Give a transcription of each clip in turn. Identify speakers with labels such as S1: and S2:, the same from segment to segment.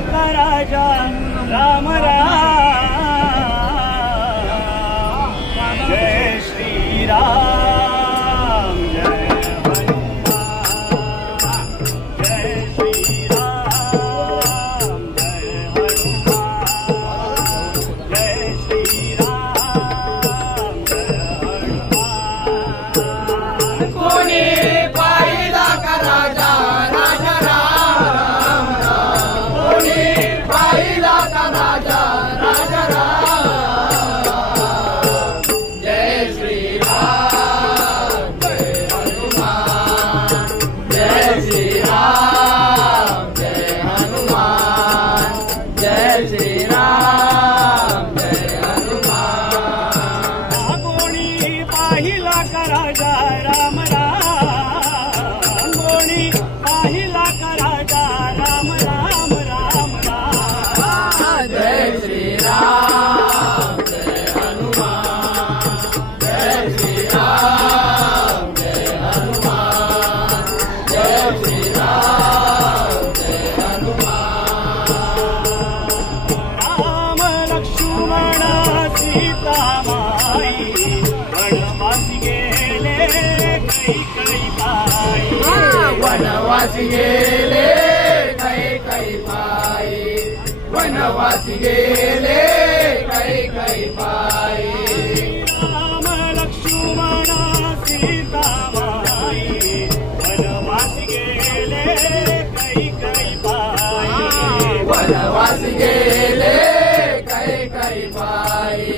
S1: राम राम
S2: वनवासी गेले काही काही पायी वनवासी गेले काही वनवास गेले काय काय बाई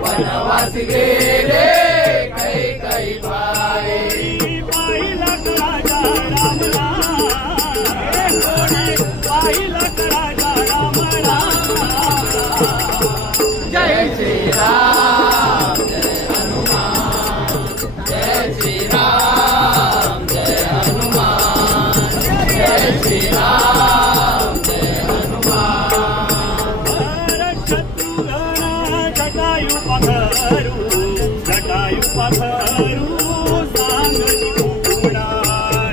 S2: वनवास गेले
S1: पथरू जटायू पथरू सांग कोणा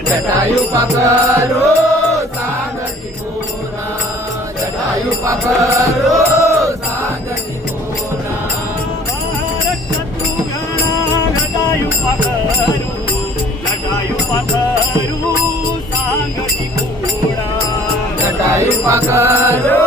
S2: जटायू पथरू सांग कोणा जटायू पथरू सांग कोणा
S1: शत्रु गणा घटायू पथरू जटायू पथरू सांग कोणा
S2: जटायू पथरू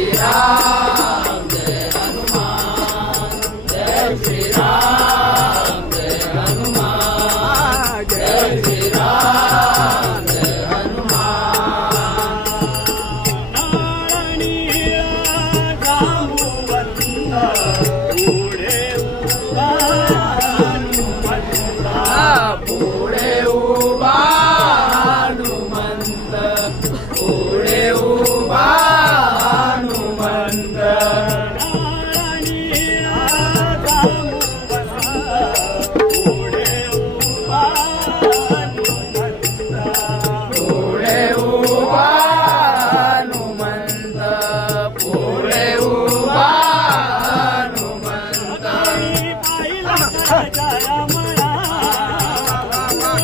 S2: पुढे उभा हनुमंत पुढे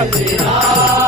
S2: Jai Ram.